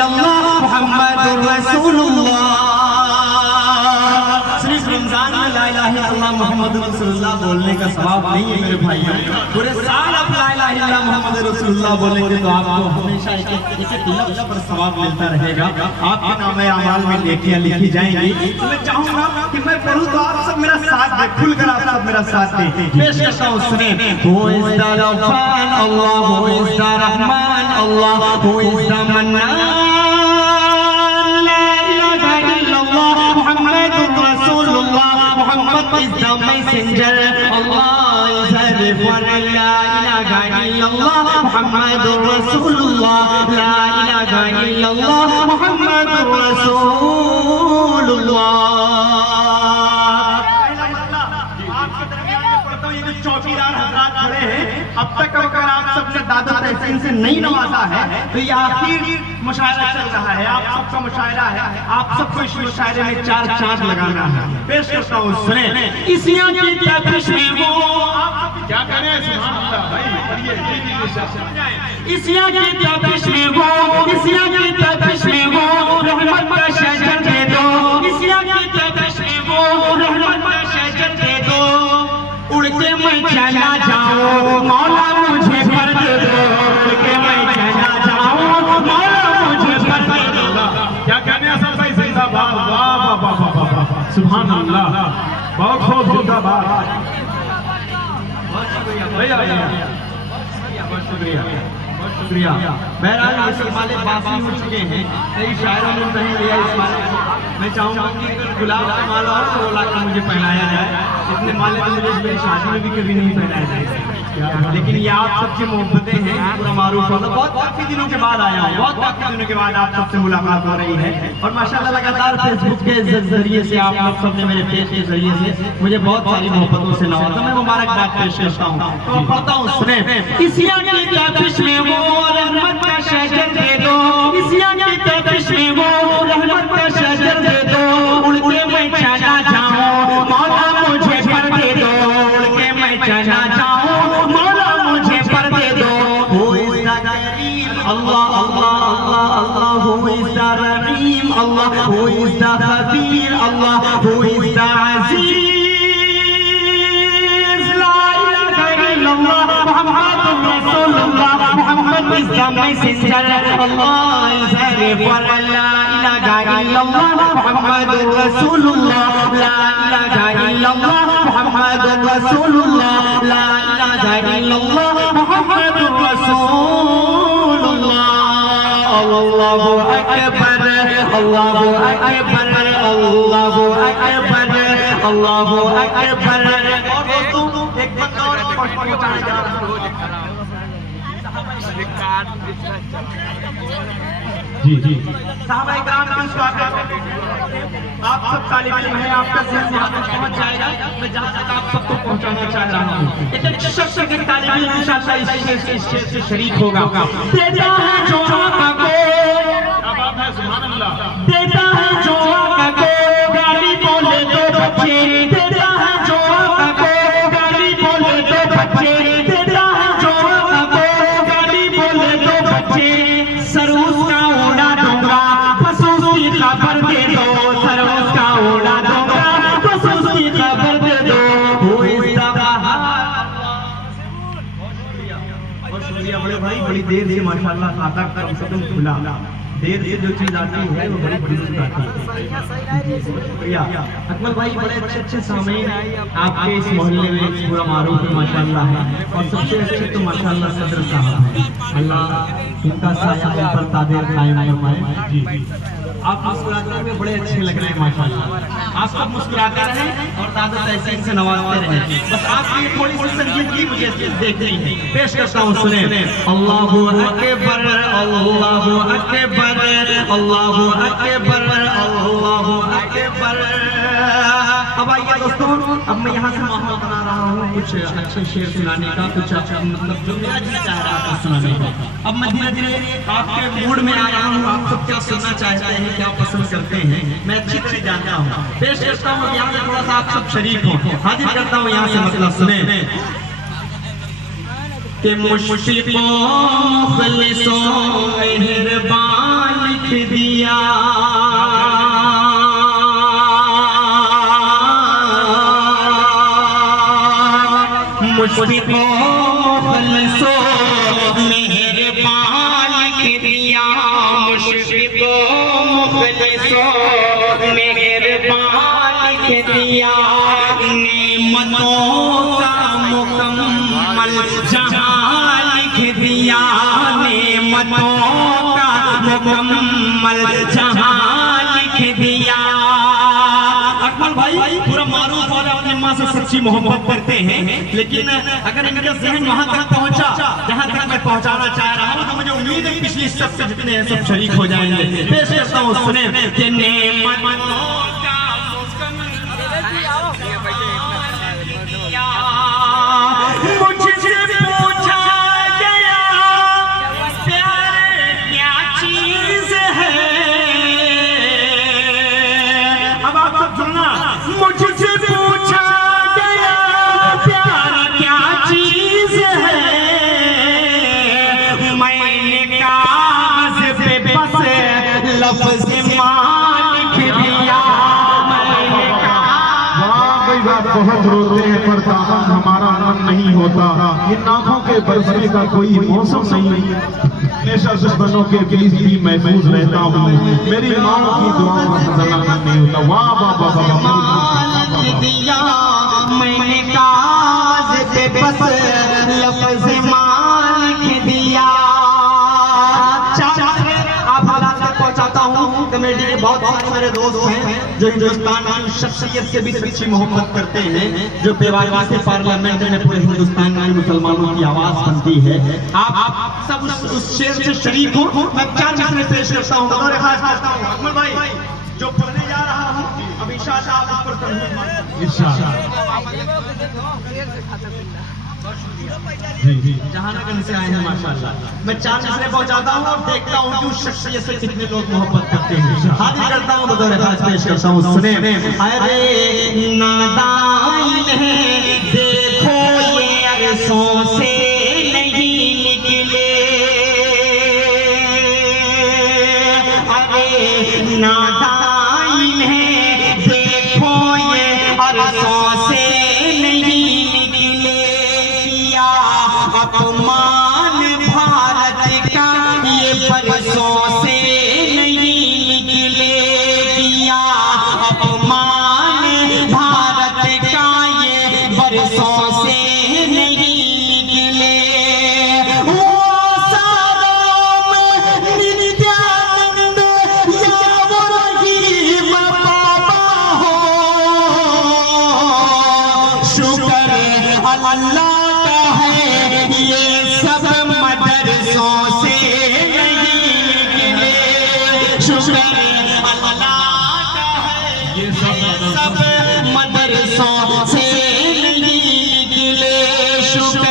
इल्लल्लाह मुहम्मदुर रसूलुल्लाह। सिर्फ रमजान में ला इलाहा इल्लल्लाह मुहम्मदुर रसूलुल्लाह बोलने का सवाब नहीं है मेरे भाइयों, पूरे साल आप ला इलाहा इल्लल्लाह मुहम्मदुर रसूलुल्लाह बोलेंगे तो आपको हमेशा एक लफ्ज पर सवाब मिलता रहेगा। आपके नामे अमाल में नेकियां लिखी जाएंगी। तो मैं चाहूंगा कि मैं पढ़ूं तो आप सब मेरा साथ दें, खुलकर आप सब मेरा साथ दें। पेश करता हूं, सुने। हु इज द गफ्फार अल्लाह, हु इज द रहमान अल्लाह, हु इज द मन्नान, ला इलाहा इल्लल्लाह मुहम्मदुर रसूलुल्लाह, मुहम्मद इज द मैसेंजर, अल्लाह इज द रिवर, ला इलाहा इल्लल्लाह मुहम्मदुर रसूलुल्लाह, ला इलाहा इल्लल्लाह मुहम्मदुर रसूलुल्लाह। चौकीदार हजरात खड़े हैं, अब तक अगर आप सबने दादा तहसीन से नहीं नवाजा है तो ये आखिर मुशायरा चल रहा है, आप सबका मुशायरा है, आप सबको इस मुशायरे में 4 चांद लगाना है। पेश करता हूँ, सुने। इसिया की तपिश में वो क्या करें, सुभान अल्लाह भाई, इसिया की तपिश में वो, इसिया की तपिश में वो रहमत का शजर दे दो, इसिया की तपिश में वो रहमत का शजर दे दो, उड़ के मैं चला जाऊं मौला मुझे पर दे दो, उड़ के मैं चला जाऊं मौला मुझे पर दे दो। क्या कहने असल भाई जिंदाबाद, वाह वाह वाह वाह वाह, सुभान अल्लाह, बहुत खूब, जिंदाबाद, बहुत शुक्रिया भैया, बहुत शुक्रिया, बहुत शुक्रिया। बहरहाल ये सब माले बासी हो चुके हैं, कई शायरों ने नहीं लिया इस माले को। मैं चाहूंगा कि गुलाब का माला और 2 लाख का मुझे पहनाया जाए, इतने माले तो मुझे मेरी शादी में भी कभी नहीं पहनाया जाए, लेकिन ये आप सबकी मोहब्बतें हैं, पूरा मारूफ होगा। बहुत काफी दिनों के बाद आया हूँ, बहुत काफी दिनों के बाद आप सबसे मुलाकात हो रही है और माशाल्लाह लगातार फेसबुक के जरिए से आप लोग सबने मेरे पेज के जरिए से मुझे बहुत सारी मोहब्बतों से नवाजा, मैं मुबारकबाद पेश करता हूँ। तो पढ़ता हूँ, सुने। इसिया की तपिश में वो रहमत का शजर दे दो, इसिया की तपिश में वो रहमत का शजर दे दो, उड़ के मैं चला जाऊं मौला मुझे पर दे दो, उड़ के मैं चला जाऊं मौला मुझे पर दे दो। हु इज द करीम अल्लाह, अल्लाह अल्लाह अल्लाह, हु इज द रहीम अल्लाह, हु इज द खबीर अल्लाह, हु इज द अजीज, ला इलाहा इल्लल्लाह मुहम्मदुर रसूलुल्लाह, मुहम्मद इज द मैसेंजर, अल्लाह इज द रिवर, ला इलाहा इल्लल्लाह मुहम्मदुर रसूलुल्लाह, ला इलाहा इल्लल्लाह मुहम्मदुर रसूलुल्लाह, ला इलाहा इल्लल्लाह मुहम्मदुर रसूलुल्लाह। अल्लाहु अकबर, अल्लाहु अकबर, अल्लाहु अकबर, अल्लाहु अकबर। और दोस्तों एक बात और पहुंचाया जा रहा है, जी जी साहबा इकराम का स्वागत, आप सब तालिब इल्म हैं, आपका ज़हन यहाँ तक पहुँच जाएगा, मैं जहाँ तक आप सबको पहुँचाना चाह रहा हूँ। एक शख्स अगर तालिब इल्म इंशाअल्लाह इस शेर से शरीक होगा। देता है जो आका को, क्या बात है, सुभान अल्लाह। देता है जो आका को गाली बोले तो बच्चे, देता है जो आका को गाली बोले तो बच्चे, देता है जो आका को गाली बोले तो बच्चे, सर उसका उड़ा दूंगा बस उसकी खबर दे दो, सर उसका उड़ा दूंगा बस उसकी खबर दे दो। हु इज द कहार, बहुत शुक्रिया बड़े भाई, बड़ी देर से माशाल्लाह खाता कम से कम खुला, देर से जो चीज आती है वो बड़ी बड़ी चीज आती है। शुक्रिया अकमल भाई, बड़े अच्छे अच्छे सामीन आपके इस मोहल्ले में पूरा मारूफ है माशाल्लाह है, और सबसे अच्छे तो माशाल्लाह सदर साहब हैं, अल्लाह इनका साया हम पर तादेर कायम फरमाए। जी आप मुस्कुराते हुए बड़े अच्छे लग रहे हैं माशाल्लाह, आप सब मुस्कुराते रहें और दादा तहसीन से नवाजते रहें। बस आपकी थोड़ी सी संजीदगी मुझे देखनी है, पेश करता हूँ, सुने। अल्लाहु अकबर, अल्लाहु अकबर, अल्लाहु अकबर, अल्लाहु अकबर। अब आइए दोस्तों, अब मैं यहाँ से माहौल बना रहा हूँ कुछ अच्छे शेर सुनाने का, कुछ मतलब जो मेरा जी चाह रहा था सुनाने का। अब मैं धीरे धीरे आपके मूड में आ रहा हूँ, आप सब क्या सुनना चाहते हैं, क्या पसंद करते हैं, मैं अच्छी तरह जानता हूँ। पेश करता हूँ यहाँ से, थोड़ा सा आप सब शरीक हो, हाजिर करता हूँ यहाँ से, मतलब सुने कि मुश्किलों मुखलिसों मेहरबान लिख मुश्फिको मुखलिसो मेहरबान लिख दिया, मुश्फिको मुखलिसो मेहरबान लिख दिया, नेमतों का मुकम्मल जहां लिख दिया, नेमतों का मुकम्मल जहां लिख दिया। अकमल भाई पूरा मारूफ वाले अपनी माँ से सच्ची मोहब्बत करते हैं, लेकिन अगर इनका ज़हन वहाँ तक पहुँचा जहाँ तक मैं पहुँचाना चाह रहा हूँ, तो मुझे उम्मीद है पिछली सबसे जितने हैं सब शरीक हो जाएंगे। पेश करता हूँ, सुने कि नेमतों का मुझसे पूछा गया प्यार क्या चीज है। अब आप सब सुनना, मुझसे पूछा गया प्यार क्या चीज है, मैंने कागज पे बस लफ्ज़ मां लिख दिया। बहुत रोते हैं पर दामन हमारा मन नहीं होता, इन आंखों के बरसने का कोई मौसम नहीं, हमेशा दुश्मनों के बीच भी महफूज रहता हूँ, मेरी माँ की दुआओं का खजाना नहीं होता। वाह वाह वाह वाह दिया मैंने कागज पे बस लफ्ज़ मां लिख दिया। आप हालात तक पहुंचाता हूँ। कमेटी के बहुत सारे मेरे दोस्त हैं जो हिंदुस्तान की शख्सियत से भी सच्ची मोहब्बत करते हैं, जो बेवारी से पार्लियामेंट में पूरे हिंदुस्तान के मुसलमानों की आवाज बनती है। आप सब उस शेर से शरीक हो। मैं 4 मिनट पेश करता हूँ, बतौर खास करता हूँ। अकमल भाई जो पढ़ने जा रहा हूँ अब इंशाअल्लाह आप उस पर जहानागंज से आए हैं माशाअल्लाह। मैं 4 मिसरे पहुंचाता हूँ और देखता हूँ कि उस शख्सियत से कितने लोग मोहब्बत करते हैं। हाजिर करता हूँ, बतौर खास पेश करता हूँ, सुने। अरे नादान है देखो ये अरसों से नहीं निकले, अरे नादान है देखो ये अरसों से नहीं निकले, किया अपमान भारत का ये बरसों से नहीं निकले, किया अपमान भारत का ये बरसों से नहीं निकले। वो सारों में नित्यानंद या वो रहीम बाबा हो, शुक्र अल्लाह का है ये सब मदरसों से नहीं निकले, शुक्र अल्लाह का है ये सब मदरसों से नहीं निकले, शुक्र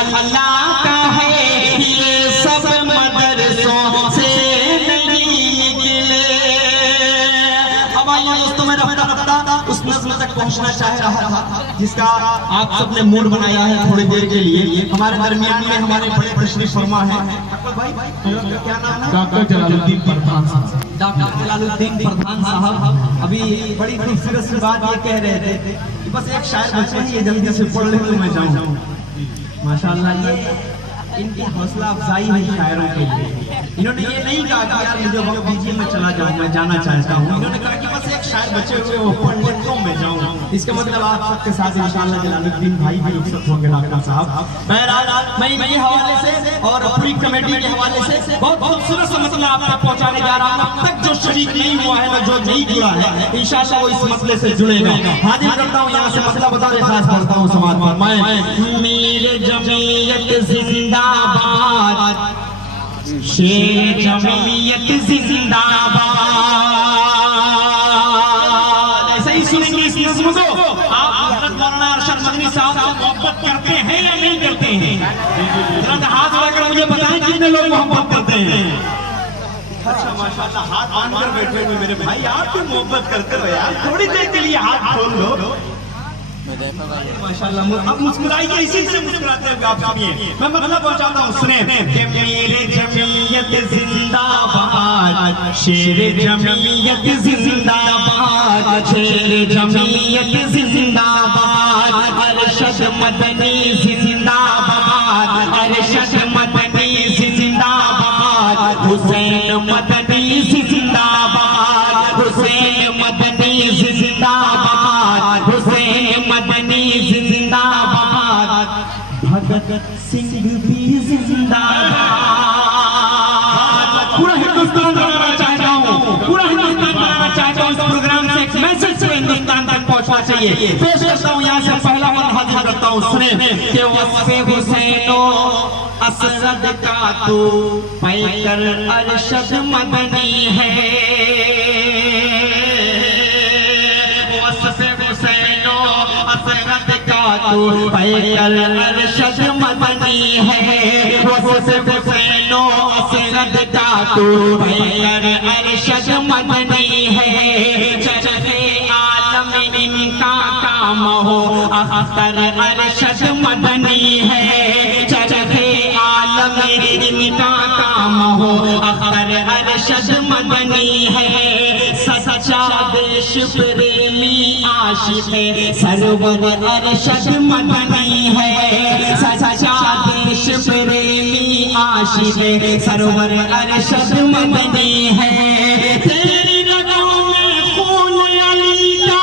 अल्लाह का है ये सब मदरसों से नहीं निकले। अब आइए दोस्तों, मैं रफ्ता रफ्ता उस नज़्म तक पहुंचना चाह रहा था जिसका आप सबने मूड बनाया है थोड़ी देर के लिए। हमारे दरमियान में हमारे बड़े तशरीफ फरमा है क्या नाम है? डॉक्टर जलालुद्दीन प्रधान साहब। डॉक्टर जलालुद्दीन प्रधान साहब अभी बड़ी खूबसूरत सी बात ये कह रहे थे कि बस एक शायर बचे हैं, ये जल्दी से पढ़ ले तो मैं जाऊँ। माशाअल्लाह ये इनकी हौसला अफजाई है शायरों के लिए। इन्होंने ये नहीं कहा कि यार मुझे वक्त दीजिए मैं चला जाऊँ, मैं जाना चाहता हूँ। इन्होंने कहा कि बस एक शायर बचे हुए वो पढ़ ले तो मैं जाऊँ। इसका मतलब आप सबके साथ इंशाअल्लाह जलालुद्दीन भाई भी रुखसत होंगे डॉक्टर साहब। बहरहाल मैं इनके हवाले से और पूरी कमेटी के हवाले से बहुत खूबसूरत सा मसला आप तक पहुँचाने जा रहा हूँ। अब तक जो शरीक नहीं हुआ है, जो नहीं जुड़ा है, इंशाअल्लाह वो इस मसले से जुड़ेगा। हाजिर करता हूँ यहाँ से मसला बता रहे खास पढ़ता हूँ समाज पर। मैं मेरे जमीयत जिंदाबाद, शेर जमीयत जिंदाबाद। ऐसे ही सुनेंगे इस नज़्म को। आप हज़रत मौलाना अरशद मदनी साहब से मोहब्बत करते हैं या नहीं करते हैं? जरा हाथ लगाकर मुझे बताएं कितने लोग मोहब्बत करते हैं। अच्छा माशाअल्लाह, हाथ बांध कर बैठे हुए मेरे भाई, आप क्यों मोहब्बत करते हो यार? थोड़ी देर के लिए हाथ खोल लो। माशाअल्लाह, अब मुस्कुराइए, इसी से मुस्कुराते हुए आप सुनिए। मैं मतलब पहुंचाता हूँ, सुने। मेरे जमीयत जिंदाबाद, शेर जमीयत जिंदाबाद, शेर जमीयत जिंदाबाद, अरशद मदनी जिंदाबाद, अरशद मदनी जिंदाबाद, हुसैन मदनी जिंदाबाद, हुसैन मदनी जिंदाबाद, हुसैन मदनी जिंदाबाद, भगत सिंह भी जिंदाबाद। पूरा हिंदुस्तान बनाना चाहता हूँ, पूरा हिंदुस्तान बनाना चाहता हूँ। इस प्रोग्राम से एक मैसेज से हिंदुस्तान तक पहुँचना चाहिए। पेश करता हूँ यहाँ से पहला मन हाजिर करता हूँ, सुने कि वस्फ़े हुसैनो असरद का तू पैकर अरशद मदनी है। वस्फ़े हुसैनो असरद का तू पैकर अरशद मदनी है। वस्फ़े हुसैनो असरद का तू पैकर अरशद मदनी है। चचरे आलम इनका काम हो अख्तर अरशद मदनी है। चचरे आलम इनका काम हो अख्तर अरशद मदनी है। सच्चा देश प्रेमी आशिक सरवर अरशद मदनी है। सच्चा देश प्रेमी आशिक सरवर अरशद मदनी है। तेरी रगों में खून अली का,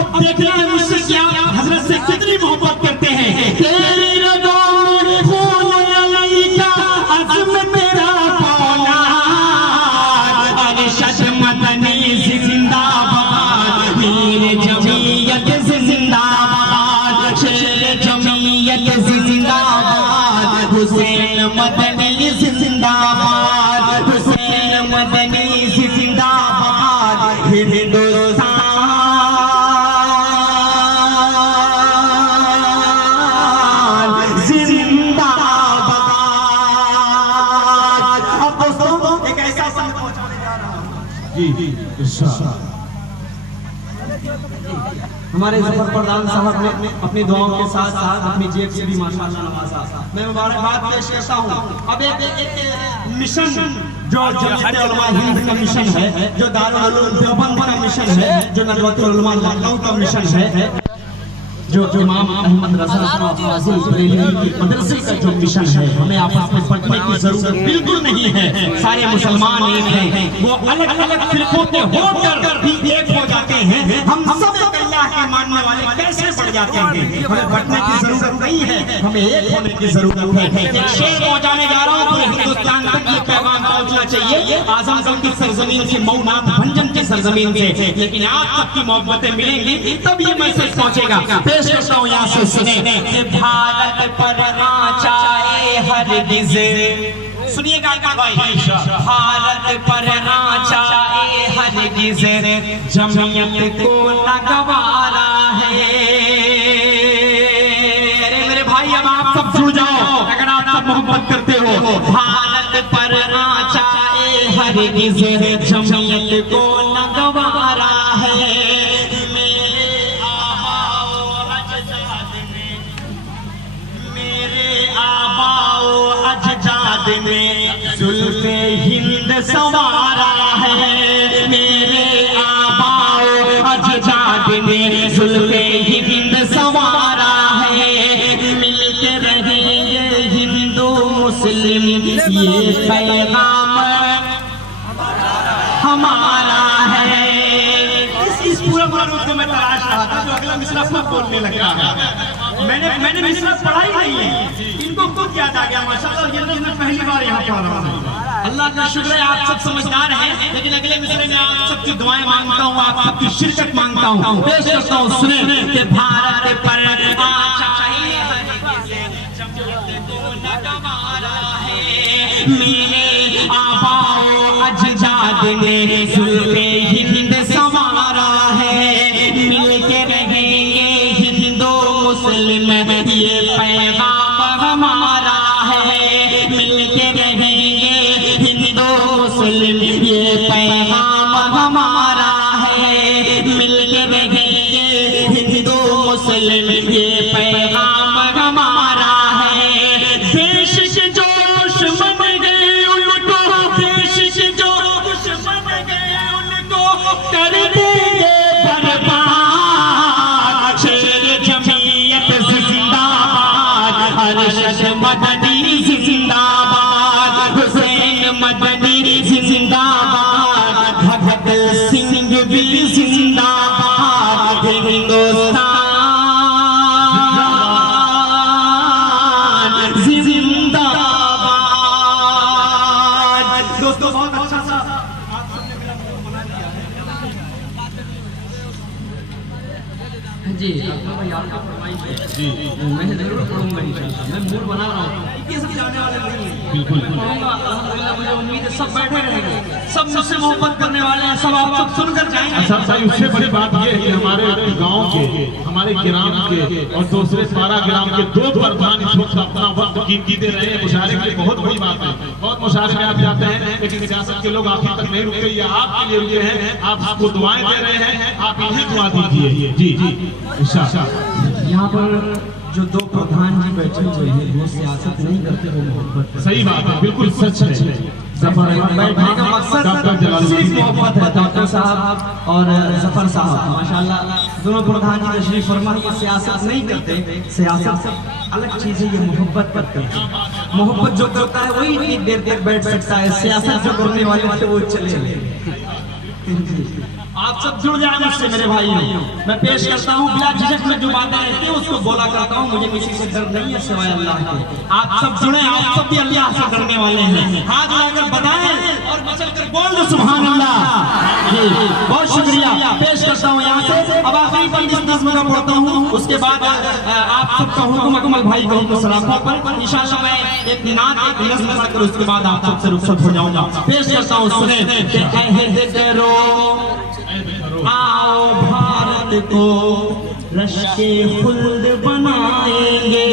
अब देखिए मुझसे क्या हजरत से कितनी मोहब्बत करते हैं। तेरी रगों में खून अली का, अज़्म तेरा फौलाद, अरशद मदनी जिंदाबाद, वीर जमीयत जिंदाबाद, शेर जमीयत जिंदाबाद, हुसैन मदनी जिंदाबाद, हुसैन मदनी जिंदाबाद, हिंदुस्तान जिंदाबाद। अब दोस्तों एक ऐसा संग पहुंचाने जा रहा हूं। जी इंशाअल्लाह। हमारे जफर प्रधान साहब ने अपनी दुआओं के साथ साथ अपनी जेब से भी माशाअल्लाह नवाजा। मैं मुबारकबाद पेश करता हूँ। अब एक मिशन जो जमीयत उलमा हिंद का मिशन है, जो दारुल उलूम देवबंद का मिशन है, जो नदवतुल उलमा लखनऊ का मिशन है, जो इमाम मोहम्मद रज़ा फाजिल बरेलवी की मदरसे का जो मिशन है, हमें आपस में पढ़ने की जरूरत बिल्कुल नहीं है। सारे मुसलमान एक हैं, वो अलग अलग फिरकों के होकर भी एक हो जाते हैं। हम सब अल्लाह के मानने वाले कैसे बढ़ जाते हैं? हमें बढ़ने की जरूरत नहीं है, हमें एक होने की जरूरत है। एक शेर पहुंचाने जा रहा हूँ, पूरे हिंदुस्तान तक ये पैगाम पहुंचना चाहिए। आजमगढ़ की सरजमीन से, मऊनाथ भंजन की सरजमीन से, लेकिन आज तक की मोहब्बतें मिलेंगी तब ये मैसेज पहुंचेगा। पेश करता हूँ यहाँ से, सुने भारत पर आचाए हरगिज़, सुनिएगा भाई, भारत पर आचाए हरगिज़ जमीयत को न गवारा है। मेरे भाई अब आप सब जुड़ जाओ, अगर आप सब मोहब्बत करते हो। भारत पर आचाए हरगिज़ जमीयत को न गवारा है। अजदाद में जुल्फ़े हिंद सवारा है। मेरे आबाओ अजदाद में जुल्फ़े हिंद सवारा है। मिलके रहेंगे हिंदू मुस्लिम, ये पैगाम हमारा है। इस पूरा मरूद को मैं तलाश रहा था, जो अगला मिसरा सब बोलने लगा। मैंने मिसरा पढ़ा ही नहीं है, इनको खुद याद आ गया माशाअल्लाह। ये तो मैं पहली बार यहाँ पे आ रहा हूँ। अल्लाह का शुक्र है आप सब समझदार हैं, लेकिन अगले मिसरे में आप सबकी दुआएं मांगता हूँ, आप सबकी शिरकत मांगता हूँ। पेश करता हूँ, सुने कि भारत पर मेरे आबाओ अजदाद ने जुल्फ़े हिंद संवारा है। मिलके रहेंगे हिंदू मुस्लिम, ये पैगाम हमारा है। मिलके रहेंगे हिंदू मुस्लिम, ये पैगाम हमारा है। मिलके रहेंगे हिंदू मुस्लिम, ये पैगाम हमारा है। देश के जो दुश्मन गए उनको, देश के जो दुश्मन गए उनको कर देंगे बर्बाद। शेर जमीयत जिंदाबाद। दिल जिंदाबाद हिंदुस्तान जिंदाबाद। दोस्तों बहुत अच्छा सा आप सबने मेरा मूड बना दिया है जी। भाई आपका फरमाइश है जी, मैं जरूर पढ़ूंगा इंशाल्लाह। मैं मूड बना रहा हूँ, ये सब जाने वाले नहीं है, बिल्कुल पढ़ूंगा अल्हम्दुलिल्लाह। मुझे उम्मीद है सब बैठे रहेंगे, सब मुझसे मोहब्बत करने वाले हैं, सब आप सब सुनकर जाएंगे। सब भाई उससे बड़ी बात ये है कि हमारे गांव के, हमारे ग्राम के और दूसरे 12 ग्राम के 2 प्रधान इस वक्त अपना वक्त कीमती दे रहे हैं मुशायरे के लिए। बहुत बड़ी बात है, बहुत मुशायरे में आप जाते हैं लेकिन सियासत के लोग आखिर तक नहीं रुके, ये आपके लिए रुके हैं, आप आपको दुआएं दे रहे हैं, आप इन्हें दुआ दीजिए। जी जी यहाँ पर जो 2 प्रधान जी बैठे हुए हैं वो सियासत नहीं करते, वो मोहब्बत। सही बात है, बिल्कुल सच है। जफर बैठने का मकसद सिर्फ मोहब्बत है। डॉक्टर साहब और जफर साहब माशाल्लाह दोनों प्रधान जी तशरीफ फरमा के सियासत नहीं करते, सियासत अलग चीज है, ये मोहब्बत पर करते हैं। मोहब्बत जो करता है वही इतनी देर तक बैठ सकता है, सियासत जो करने वाले वो चले। आप सब जुड़ जाए मुझसे मेरे भाइयों। मैं पेश करता हूँ बिला झिझक में जो बातें रहती है उसको बोला करता हूँ, मुझे किसी से डर नहीं है सिवाय अल्लाह के। आप सब जुड़े, आप सब भी अल्लाह से डरने वाले हैं, हाथ उठाकर बताएं और मचल कर बोल दो सुभान अल्लाह। जी बहुत शुक्रिया। पेश करता हूँ यहाँ से, अब आखिरी बंद इस नज़्म का पढ़ता हूँ, उसके बाद आप सबका हुक्म अकमल भाई को सलाखों पर इंशाअल्लाह मैं एक नात एक नज़्म कर उसके बाद आप सबसे रुखसत हो जाऊंगा। पेश करता हूँ, सुने कि अहद करो आओ भारत को रश्के खुल्द बनाएंगे,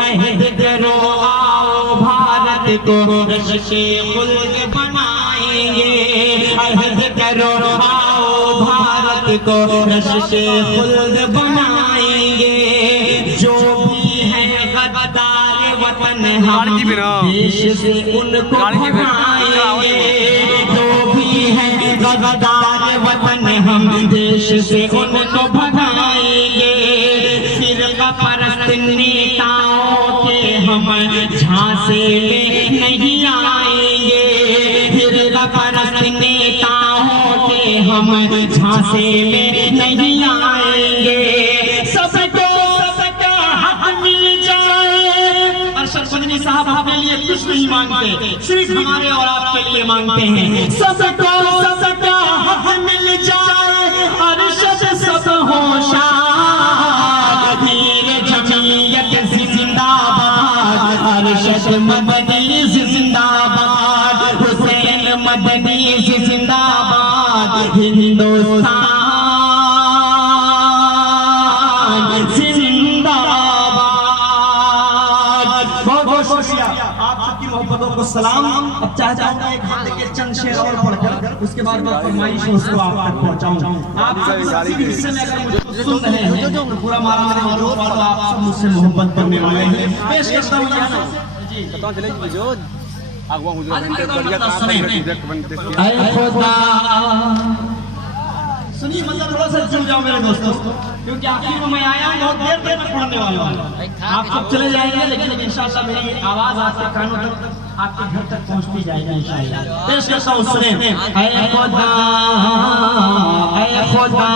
अहद करो आओ भारत को रश्के खुल्द बनाएंगे, अहद करो आओ भारत को रश्के खुल्द बनाएंगे। जो भी है गद्दार वतन हम देश से उनको भगाएंगे, गद्दार वतन हम देश से उनको भगाएंगे। फिरका परस्त नेताओं के हम झांसे में नहीं आएंगे, फिरका परस्त नेताओं के हम झांसे में नहीं आएंगे। सबको सबका हक मिल जाए। अरशद बदनी साहब आपके लिए कुछ नहीं मांगते, सिर्फ हमारे और आपके लिए मांगते हैं। सबको सबका हक मिल जाए, अरशद सब होशार, हीर जमीयत जिंदाबाद, अरशद मदनी जिंदाबाद, हुसैन मदनी जिंदाबाद, हिंदुस्तान जिंदाबाद। बहुत बहुत शुक्रिया आप सबकी मोहब्बतों को सलाम। अब चाहता हूँ एक हाथ के चंद शेर और पढ़कर उसके बाद मैं फरमाइश उसको आप तक पहुँचाऊँ। आप सब किसी भी हिस्से में अगर मुझको सुन रहे हैं तो पूरा मारा मेरे मालूम वाला आप सब मुझसे मोहब्बत करने वाले हैं। पेश करता हूँ सुनिए, मतलब थोड़ा सा जुड़ जाओ मेरे दोस्तों, क्योंकि आखिर में मैं आया हूँ, बहुत देर तक मैं पढ़ने वाला हूँ। आप सब चले जाएंगे लेकिन इंशाअल्लाह मेरी आवाज आपके कानों तक आपके घर तक पहुँचती जाएगी इंशाअल्लाह। पेश करता हूँ, सुने। ऐ खुदा ऐ खुदा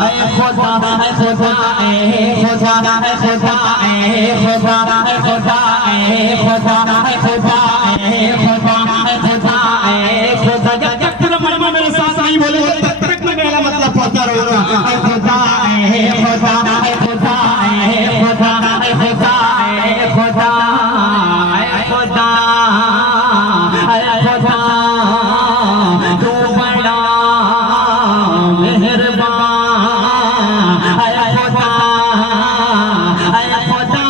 ऐ खुदा ऐ खुदा ऐ खुदा ऐ खुदा ऐ खुदा ऐ खुदा ऐ खुदा ऐ खुदा ऐ खुदा ऐ खुदा ऐ खुदा। जब तक पूरा मजमा मेरे साथ नहीं बोलेगा तब तक मैं मेरा मतलब पहुंचा रहूंगा। ऐ खुदा ऐ खुदा ऐ खुदा ऐ खुदा ऐ खुदा ऐ खुदा ऐ खुदा ऐ खुदा, तू बड़ा मेहरबान। ऐ खुदा ऐ खुदा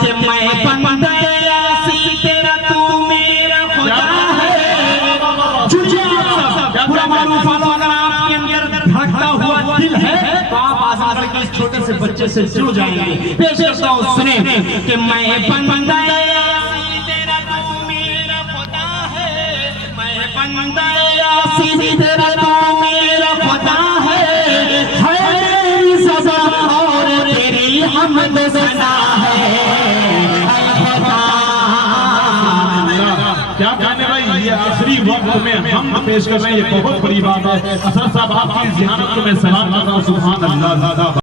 कि मैं बंदा यासी तेरा, तू मेरा खुदा है। पूरा मालूम फॉलो अगर आपके अंदर धड़कता हुआ दिल है तो आप आजमगढ़ के इस छोटे से बच्चे से जुड़ जाएंगे। पेश करता हूँ, सुने कि मैं बंदा यासी तेरा, तू मेरा खुदा है। मैं बंदा यासी तेरा, तू मेरा खुदा है। तेरी सज़ा और तेरी हमद सना है। ऐ खुदा हम पेश कर रहे हैं, ये बहुत बड़ी बात है। असर साहब आपकी ज़ियारत में सलाम करता हूं, सुभान अल्लाह।